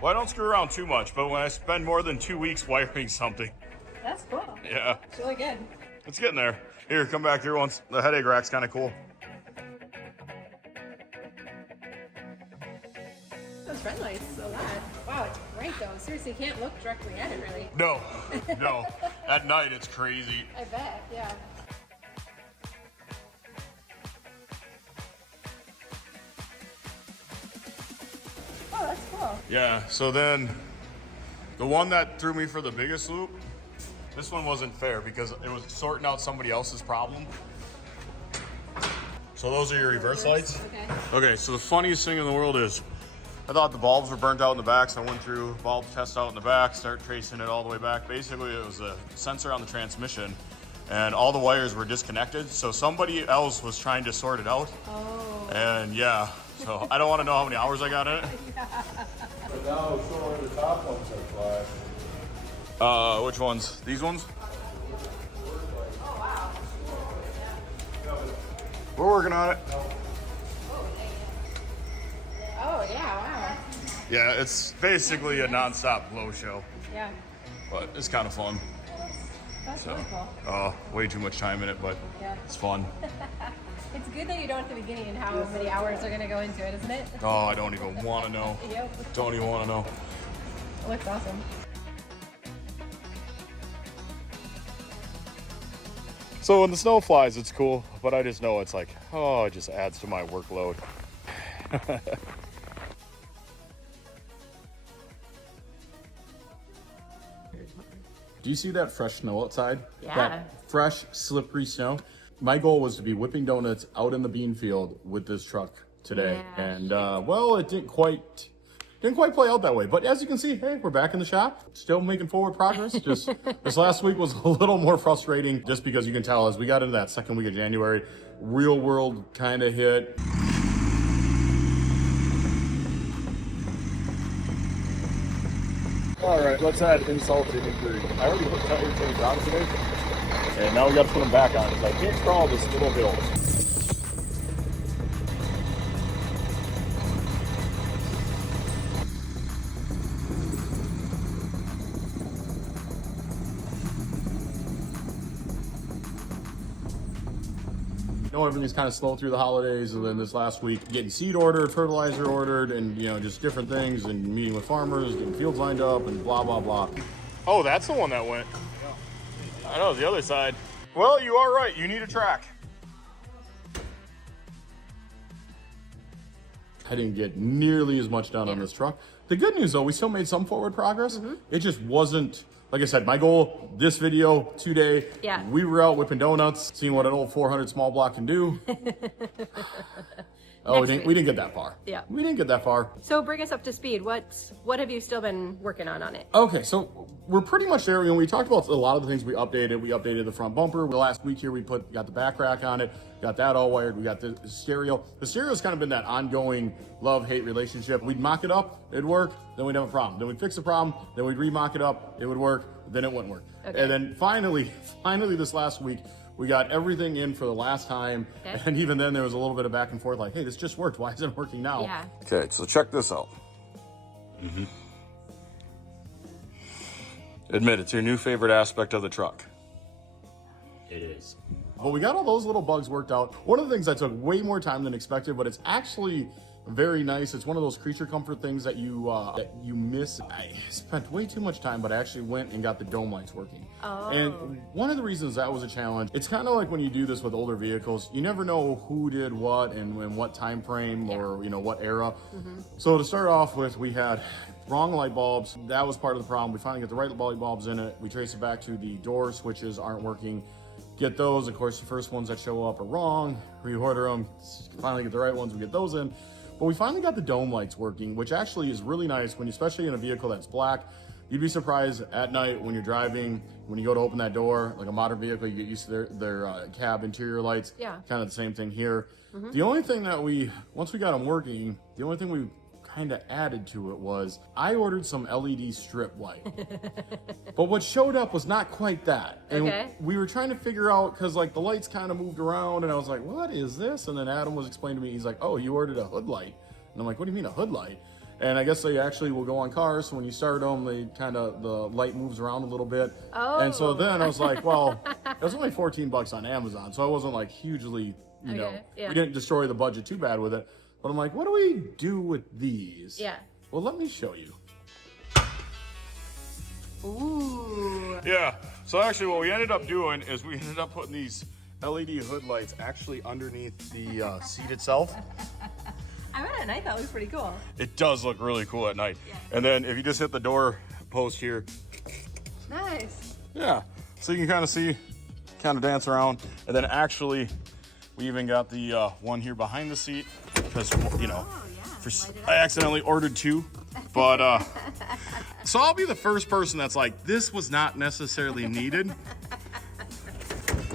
Well, I don't screw around too much, but when I spend more than 2 weeks wiring something. That's cool. Yeah. It's really good. It's getting there. Here, come back here once. The headache rack's kind of cool. Those red lights so loud. Wow, it's bright though. Seriously, you can't look directly at it really. No, no. At night, it's crazy. I bet, yeah. Oh, that's cool. Yeah, so then the one that threw me for the biggest loop, this one wasn't fair because it was sorting out somebody else's problem. So those are your reverse lights? Okay. Okay, so the funniest thing in the world is I thought the bulbs were burnt out in the back, so I went through bulb test out in the back, start tracing it all the way back. Basically, it was a sensor on the transmission, and all the wires were disconnected, so somebody else was trying to sort it out. Oh. And yeah, so I don't want to know how many hours I got in it. But now show where the top ones are flash. Which ones? These ones? Oh, wow. We're working on it. Oh, yeah, wow. Yeah, it's basically a non-stop glow show, Yeah. but it's kind of fun. That's So, really cool. way too much time in it, but Yeah. it's fun. It's good that you know at the beginning how many hours are going to go into it, isn't it? Oh, I don't even want to know. Yep. Don't even want to know. It looks awesome. So when the snow flies, it's cool, but I just know it's like, oh, it just adds to my workload. Do you see that fresh snow outside? Yeah. That fresh, slippery snow. My goal was to be whipping donuts out in the bean field with this truck today. Yeah, And well, it didn't quite play out that way. But as you can see, hey, we're back in the shop, still making forward progress. Just this last week was a little more frustrating just because you can tell as we got into that second week of January, real world kind of hit. All right, let's add insult to injury. I already put tires in the ground today, and now we got to put them back on because I can't crawl this little hill. You know, everything's kind of slow through the holidays, and then this last week, getting seed ordered, fertilizer ordered, and you know, just different things, and meeting with farmers, getting fields lined up, and blah blah blah. Oh, that's the one that went. I know, the other side. Well, you are right. You need a track. I didn't get nearly as much done on this truck. The good news, though, we still made some forward progress. It just wasn't. Like I said, my goal, this video, today, Yeah. we were out whipping donuts, seeing what an old 400 small block can do. Oh, Next we didn't get that far. Yeah. We didn't get that far. So bring us up to speed. What have you still been working on it? Okay, so we're pretty much there. You know, we talked about a lot of the things we updated. We updated the front bumper. The last week here, we got the back rack on it, got that all wired. We got the stereo. The stereo's kind of been that ongoing love-hate relationship. We'd mock it up, it'd work, then we'd have a problem. Then we'd fix the problem, then we'd re-mock it up, it would work, then it wouldn't work. Okay. And then finally this last week, we got everything in for the last time. Okay. And even then there was a little bit of back and forth like, hey, this just worked. Why isn't it working now? Yeah. Okay, so check this out. Admit, it's your new favorite aspect of the truck. It is. But we got all those little bugs worked out. One of the things that took way more time than expected, but it's actually very nice. It's one of those creature comfort things that you miss. I spent way too much time, but I actually went and got the dome lights working. Oh. And one of the reasons that was a challenge, it's kind of like when you do this with older vehicles, you never know who did what and in what time frame or, you know, what era. So to start off with, we had wrong light bulbs. That was part of the problem. We finally got the right light bulbs in it. We trace it back to the door switches aren't working. Get those. Of course, the first ones that show up are wrong. Reorder them. Finally get the right ones. We get those in. But we finally got the dome lights working, which actually is really nice when, especially in a vehicle that's black. You'd be surprised at night when you're driving, when you go to open that door, like a modern vehicle, you get used to their cab interior lights. Yeah. Kind of the same thing here. The only thing that once we got them working, the only thing we kind of added to it was I ordered some LED strip light. But what showed up was not quite that. And Okay. we were trying to figure out, because like the lights kind of moved around and I was like, what is this? And then Adam was explaining to me, he's like, oh, you ordered a hood light. And I'm like, what do you mean a hood light? And I guess they actually will go on cars. So when you start them, they the light moves around a little bit. Oh. And so then I was like, well, it was only $14 on Amazon. So I wasn't like hugely, you know, yeah. we didn't destroy the budget too bad with it. But I'm like, what do we do with these? Yeah. Well, let me show you. Ooh. Yeah. So actually what we ended up doing is we ended up putting these LED hood lights actually underneath the seat itself. I bet at night that looks pretty cool. It does look really cool at night. Yeah. And then if you just hit the door post here. Nice. Yeah. So you can kind of see, kind of dance around. And then actually, we even got the one here behind the seat because, you know, I accidentally ordered two. But, so I'll be the first person that's like, this was not necessarily needed.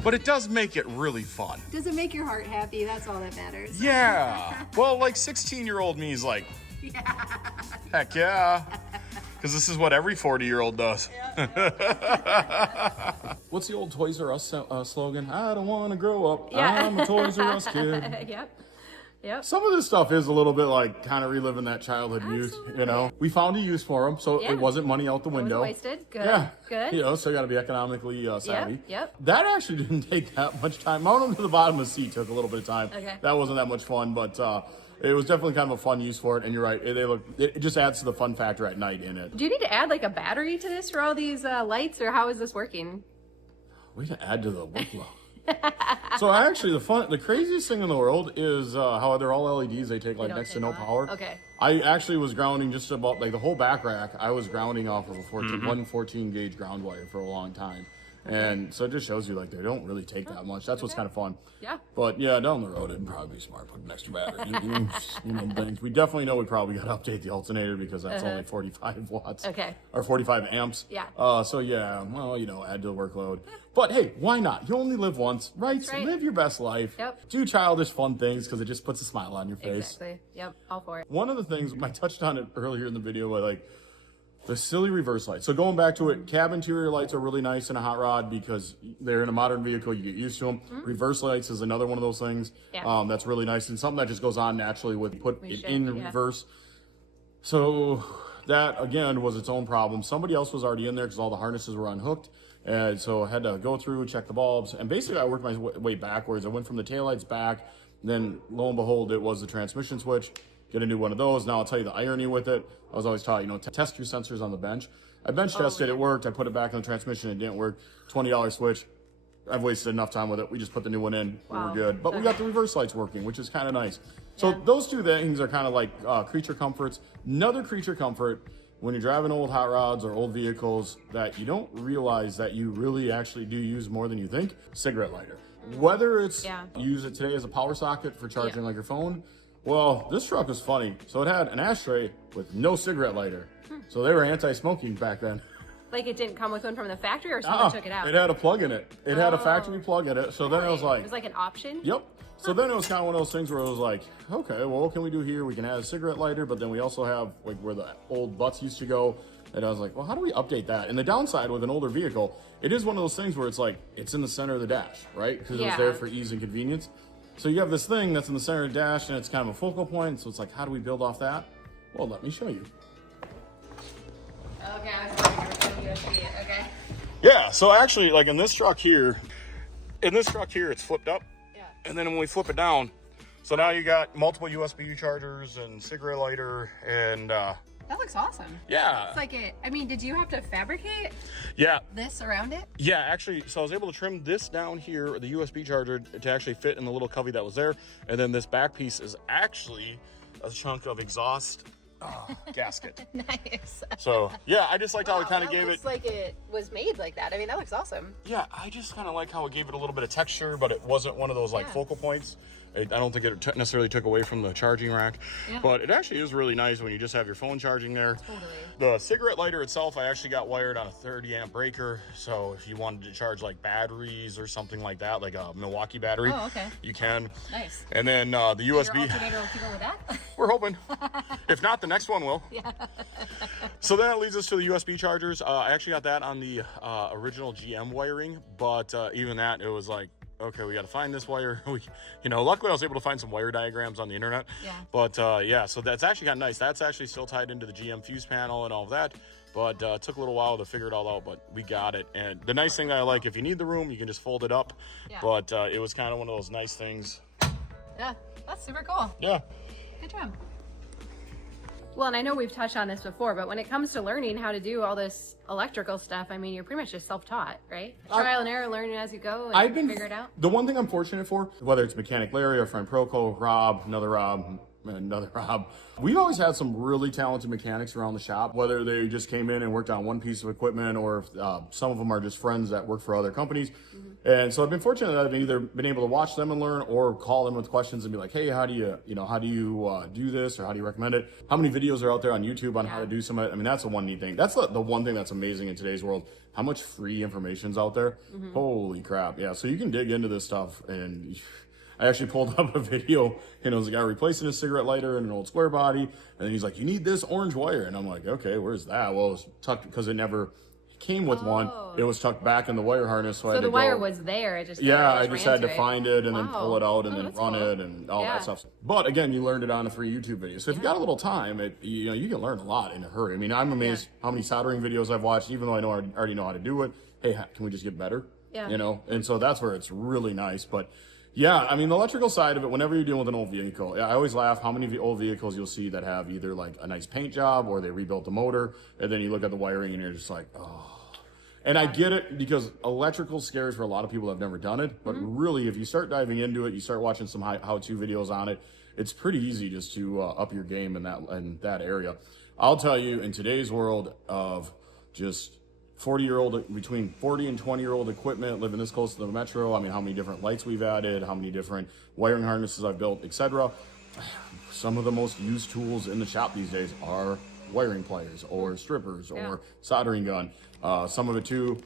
But it does make it really fun. Does it make your heart happy? That's all that matters. Yeah. Well, like 16-year-old me is like, heck yeah. Because this is what every 40-year-old does. What's the old Toys R Us slogan? I don't want to grow up. Yeah. I'm a Toys R Us kid. Yep. Yep. Some of this stuff is a little bit like kind of reliving that childhood youth, you know. We found a use for them, so it wasn't money out the window. Wasted. Good. Yeah. Good. You know, so you got to be economically savvy. Yep. That actually didn't take that much time. Mounting them to the bottom of the seat took a little bit of time. Okay. That wasn't that much fun, but it was definitely kind of a fun use for it. And you're right, it just adds to the fun factor at night in it. Do you need to add like a battery to this for all these lights, or how is this working? We can add to the workload. So actually, the craziest thing in the world is how they're all LEDs. They take like next to no power. Okay. I actually was grounding just about like the whole back rack. I was grounding off of a 14 gauge ground wire for a long time. And so it just shows you like they don't really take that much. That's what's kind of fun. Yeah. But yeah, down the road it'd probably be smart putting an extra battery. You know, things. We definitely know we probably got to update the alternator because that's only 45 watts. Okay. Or 45 amps. Yeah. So yeah, well, you know, add to the workload. But hey, why not? You only live once, right? So live your best life. Yep. Do childish fun things because it just puts a smile on your face. Exactly. Yep. All for it. One of the things I touched on it earlier in the video, but like the silly reverse lights. So going back to it, cab interior lights are really nice in a hot rod because they're in a modern vehicle. You get used to them. Reverse lights is another one of those things that's really nice and something that just goes on naturally with put it in reverse. So that again was its own problem. Somebody else was already in there because all the harnesses were unhooked. And so I had to go through, check the bulbs, and basically I worked my way backwards. I went from the taillights back, then lo and behold, it was the transmission switch. Get a new one of those. Now I'll tell you the irony with it. I was always taught, you know, test your sensors on the bench. I bench tested, it worked. I put it back in the transmission, it didn't work. $20 switch. I've wasted enough time with it. We just put the new one in. We're good. But we got the reverse lights working, which is kind of nice. So those two things are kind of like creature comforts. Another creature comfort when you're driving old hot rods or old vehicles that you don't realize that you really actually do use more than you think, cigarette lighter. Whether it's use it today as a power socket for charging like your phone. Well, this truck was funny. So it had an ashtray with no cigarette lighter. So they were anti-smoking back then. Like it didn't come with one from the factory, or someone took it out? It had a plug in it. It had a factory plug in it. So then it was like... It was like an option? Yep. So then it was kind of one of those things where it was like, okay, well, what can we do here? We can add a cigarette lighter, but then we also have like where the old butts used to go. And I was like, well, how do we update that? And the downside with an older vehicle, it is one of those things where it's like, it's in the center of the dash, right? Because it was there for ease and convenience. So you have this thing that's in the center of the dash and it's kind of a focal point. So it's like, how do we build off that? Well, let me show you. Okay, I was wondering if you were USB it. Okay. Yeah, so actually, like in this truck here, it's flipped up. Yeah. And then when we flip it down, so now you got multiple USB chargers and cigarette lighter and that looks awesome. Yeah. It's like I mean, did you have to fabricate this around it? Yeah, actually, so I was able to trim this down here, the USB charger, to actually fit in the little cubby that was there. And then this back piece is actually a chunk of exhaust gasket. Nice. So, yeah, I just liked how it kind of gave it... like it was made like that. I mean, that looks awesome. Yeah, I just kind of like how it gave it a little bit of texture, but it wasn't one of those, like, focal points. I don't think it necessarily took away from the charging rack, but it actually is really nice when you just have your phone charging there. Totally. The cigarette lighter itself, I actually got wired on a 30 amp breaker. So if you wanted to charge like batteries or something like that, like a Milwaukee battery, you can. Nice. And then the USB. Your alternator will keep up with that? We're hoping. If not, the next one will. Yeah. So then it leads us to the USB chargers. I actually got that on the original GM wiring, but even that, it was like, okay, we got to find this wire. Luckily I was able to find some wire diagrams on the internet. Yeah. But yeah, so that's actually kind of nice. That's actually still tied into the GM fuse panel and all of that. But it took a little while to figure it all out, but we got it. And the nice thing that I like, if you need the room, you can just fold it up. Yeah. But it was kind of one of those nice things. Yeah, that's super cool. Yeah. Good job. Well, and I know we've touched on this before, but when it comes to learning how to do all this electrical stuff, I mean, you're pretty much just self-taught, right? Trial and error, learning as you go, and figure it out. The one thing I'm fortunate for, whether it's Mechanic Larry, our friend Proco, Rob, another Rob, we've always had some really talented mechanics around the shop, whether they just came in and worked on one piece of equipment, or some of them are just friends that work for other companies. And so I've been fortunate that I've either been able to watch them and learn, or call them with questions and be like, hey, how do you do this, or how do you recommend it? How many videos are out there on YouTube on how to do some of it? I mean, that's the one neat thing. That's the one thing that's amazing in today's world, how much free information's out there. Holy crap. Yeah. So you can dig into this stuff. And I actually pulled up a video, it was a guy replacing a cigarette lighter in an old square body. And then he's like, you need this orange wire. And I'm like, okay, where's that? Well, it was tucked because it never came with one. It was tucked back in the wire harness. So I had the to wire go. was there. It just I just had to find it and then pull it out and then that's run cool. it and all that stuff. But again, you learned it on a free YouTube video. So if you got a little time, you can learn a lot in a hurry. I mean, I'm amazed how many soldering videos I've watched, even though I already know how to do it. Hey, can we just get better? Yeah. And so that's where it's really nice. But yeah, I mean, the electrical side of it, whenever you're dealing with an old vehicle, I always laugh how many old vehicles you'll see that have either like a nice paint job or they rebuilt the motor, and then you look at the wiring and you're just like, oh. And I get it, because electrical scares for a lot of people that have never done it. But really, if you start diving into it, you start watching some how-to videos on it, it's pretty easy just to up your game in that area. I'll tell you, in today's world of just between 40 and 20-year-old equipment, living this close to the metro, I mean, how many different lights we've added, how many different wiring harnesses I've built, etc. Some of the most used tools in the shop these days are wiring pliers or strippers or soldering gun. Some of it too,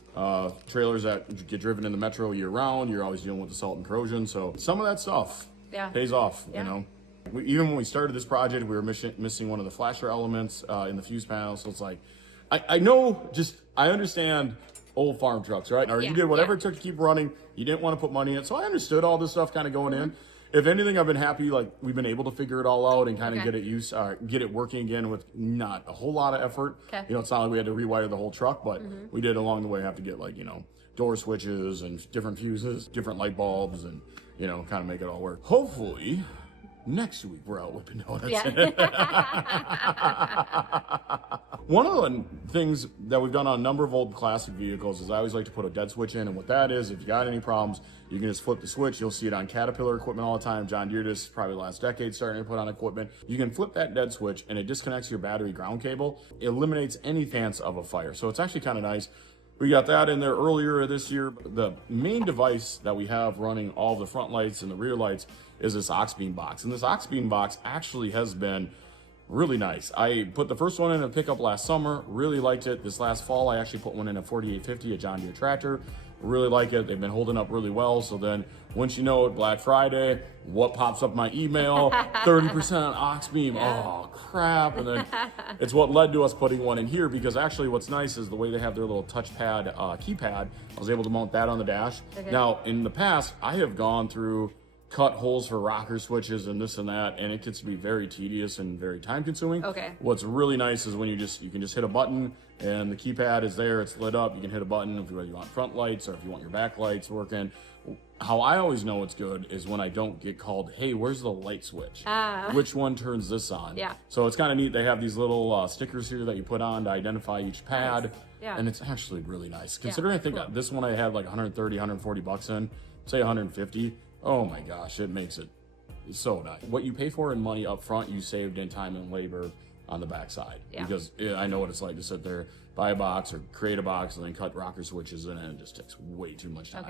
trailers that get driven in the metro year round, you're always dealing with the salt and corrosion. So some of that stuff pays off, Even when we started this project, we were missing one of the flasher elements in the fuse panel. So it's like, I understand old farm trucks, right? Or you did whatever it took to keep running. You didn't want to put money in. So I understood all this stuff kind of going in. If anything, I've been happy, like we've been able to figure it all out and kind of get it working again with not a whole lot of effort. It's not like we had to rewire the whole truck, but we did along the way have to get door switches and different fuses, different light bulbs, and kind of make it all work. Hopefully next week we're out whipping donuts. One of the things that we've done on a number of old classic vehicles is I always like to put a dead switch in, and what that is, if you got any problems, you can just flip the switch. You'll see it on Caterpillar equipment all the time. John Deere, this is probably last decade starting to put on equipment. You can flip that dead switch and it disconnects your battery ground cable. It eliminates any chance of a fire. So it's actually kind of nice. We got that in there earlier this year. The main device that we have running all the front lights and the rear lights is this aux beam box. And this aux beam box actually has been really nice. I put the first one in a pickup last summer, really liked it. This last fall, I actually put one in a 4850, a John Deere tractor. Really like it. They've been holding up really well. So then once you know it, Black Friday, what pops up my email? 30% aux beam. Oh, crap. And then it's what led to us putting one in here, because actually what's nice is the way they have their little touchpad keypad. I was able to mount that on the dash. Now, in the past, I have gone through cut holes for rocker switches and this and that, and it gets to be very tedious and very time consuming. What's really nice is when you can just hit a button and the keypad is there, it's lit up. You can hit a button if you want front lights or if you want your back lights working. How I always know it's good is when I don't get called, hey, where's the light switch? Which one turns this on? So it's kind of neat. They have these little stickers here that you put on to identify each pad. And it's actually really nice. Considering I think this one I had like 130, 140 bucks in, say 150. Oh my gosh, it makes it so nice. What you pay for in money up front, you saved in time and labor on the backside. Because I know what it's like to sit there, buy a box or create a box and then cut rocker switches in, and it just takes way too much time.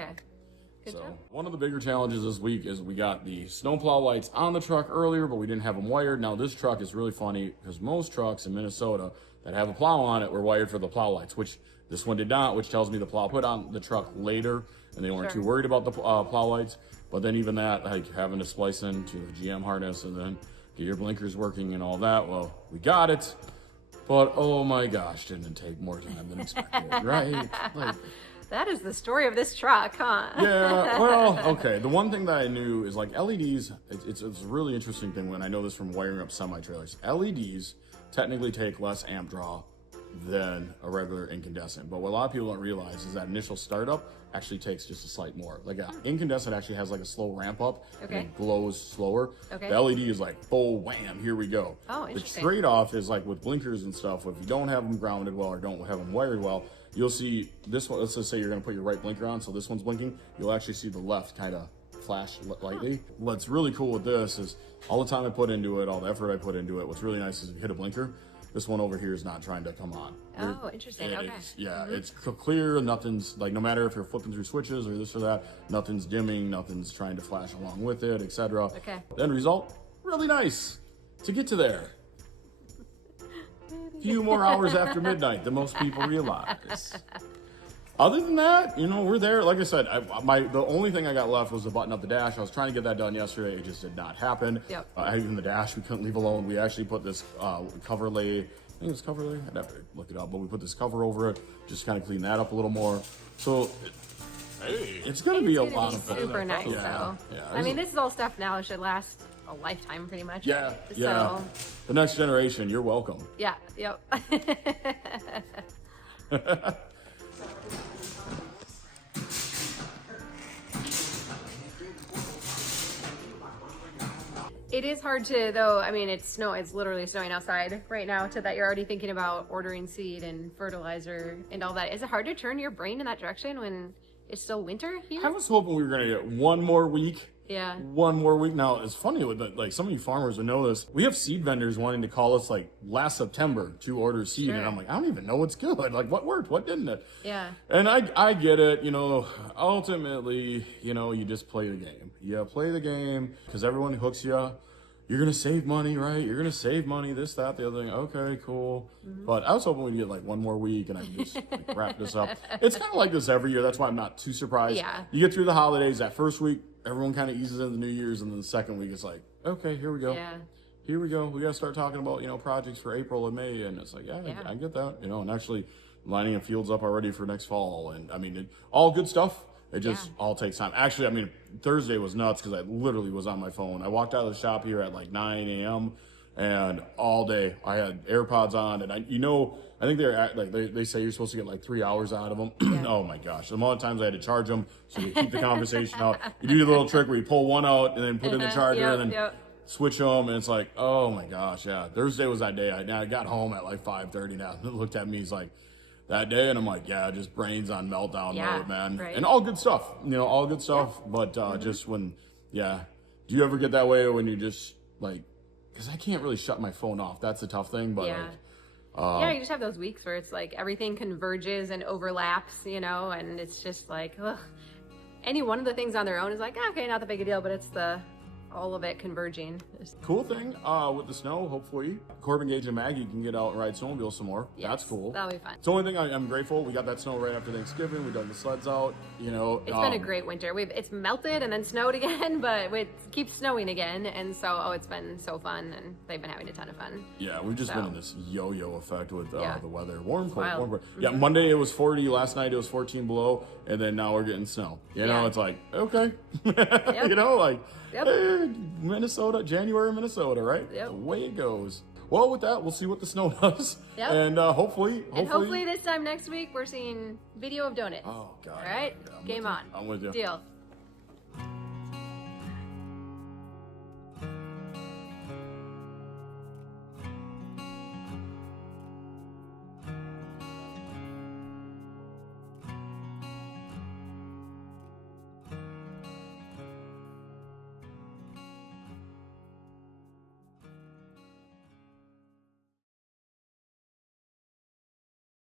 Good job. One of the bigger challenges this week is we got the snowplow lights on the truck earlier, but we didn't have them wired. Now this truck is really funny because most trucks in Minnesota that have a plow on it were wired for the plow lights, which this one did not, which tells me the plow put on the truck later and they weren't too worried about the plow lights. But then even that, like having to splice into the GM harness and then get your blinkers working and all that. Well, we got it, but oh my gosh, didn't it take more time than expected, right? Like, That is the story of this truck, huh? Yeah, well, okay. The one thing that I knew is like LEDs, it's a really interesting thing when I know this from wiring up semi-trailers. LEDs technically take less amp draw than a regular incandescent. But what a lot of people don't realize is that initial startup actually takes just a slight more. Like an incandescent actually has like a slow ramp up and it glows slower. Okay. The LED is like, oh, wham, here we go. Oh, the interesting. trade-off is like with blinkers and stuff, if you don't have them grounded well or don't have them wired well, you'll see this one. Let's just say you're going to put your right blinker on, so this one's blinking. You'll actually see the left kind of flash lightly. What's really cool with this is all the time I put into it, all the effort I put into it. What's really nice is if you hit a blinker, this one over here is not trying to come on. Oh, interesting. Okay. It's clear. Nothing's like, no matter if you're flipping through switches or this or that, nothing's dimming, nothing's trying to flash along with it, etc. Okay. The end result, really nice. To get to there, few more hours after midnight than most people realize. Other than that, we're there. Like I said, the only thing I got left was to button up the dash. I was trying to get that done yesterday. It just did not happen. Yep. Even the dash, we couldn't leave alone. We actually put this cover lay. I think it's cover lay. I'd have to look it up, but we put this cover over it, just kind of clean that up a little more. So, it's going to be a lot of fun. Super nice, yeah, though. Yeah, I mean, this is all stuff now that should last a lifetime, pretty much. Yeah, yeah. So, the next generation, you're welcome. yeah, yep. It is hard to, though. I mean, it's literally snowing outside right now, to that you're already thinking about ordering seed and fertilizer and all that. Is it hard to turn your brain in that direction when it's still winter here? I was hoping we were going to get one more week. Yeah. One more week. Now, it's funny with like some of you farmers would know this. We have seed vendors wanting to call us like last September to order seed. Sure. And I'm like, I don't even know what's good. Like what worked? What didn't it? Yeah. And I get it. Ultimately, you just play the game. You play the game because everyone hooks you. You're going to save money, right? You're going to save money, this, that, the other thing. Okay, cool. Mm-hmm. But I was hoping we'd get like one more week and I could just wrap this up. It's kind of like this every year. That's why I'm not too surprised. Yeah. You get through the holidays, that first week, everyone kind of eases into the New Year's, and then the second week it's like, okay, here we go. Yeah. Here we go. We got to start talking about, projects for April and May. And it's like, yeah. I get that. And actually lining the fields up already for next fall. And I mean, all good stuff. It just all takes time. Actually, I mean, Thursday was nuts because I literally was on my phone. I walked out of the shop here at like 9 a.m. and all day I had AirPods on, and I think they say you're supposed to get like 3 hours out of them. Yeah. Oh my gosh, the amount of times I had to charge them so you keep the conversation out. You do the little trick where you pull one out and then put in the charger and then switch them, and it's like, oh my gosh, yeah. Thursday was that day. I got home at like 5:30 now. And looked at me, he's like, that day, and I'm like, yeah, just brains on meltdown mode, man. Right. And all good stuff, all good stuff. Yeah. But just when, do you ever get that way when you just like, because I can't really shut my phone off. That's the tough thing. But you just have those weeks where it's like everything converges and overlaps, and it's just like, ugh. Any one of the things on their own is like, okay, not the big a deal, but it's all of it converging. Cool thing with the snow, hopefully Corbin, Gage, and Maggie can get out and ride snowmobiles some more. Yes, that's cool. That'll be fun. It's the only thing I'm grateful. We got that snow right after Thanksgiving. We dug the sleds out. It's been a great winter. It's melted and then snowed again, but it keeps snowing again, and so it's been so fun, and they've been having a ton of fun. Yeah, we've just been in this yo-yo effect with the weather. Warm, cold, warm, cold. Mm-hmm. Yeah, Monday it was 40. Last night it was 14 below, and then now we're getting snow. It's like, okay. Yep. Hey, Minnesota, January, Minnesota, right? Yep. The way it goes. Well, with that, we'll see what the snow does. Yep. And hopefully this time next week, we're seeing video of donuts. Oh, God. All right? Yeah, Game on. I'm with you. Deal.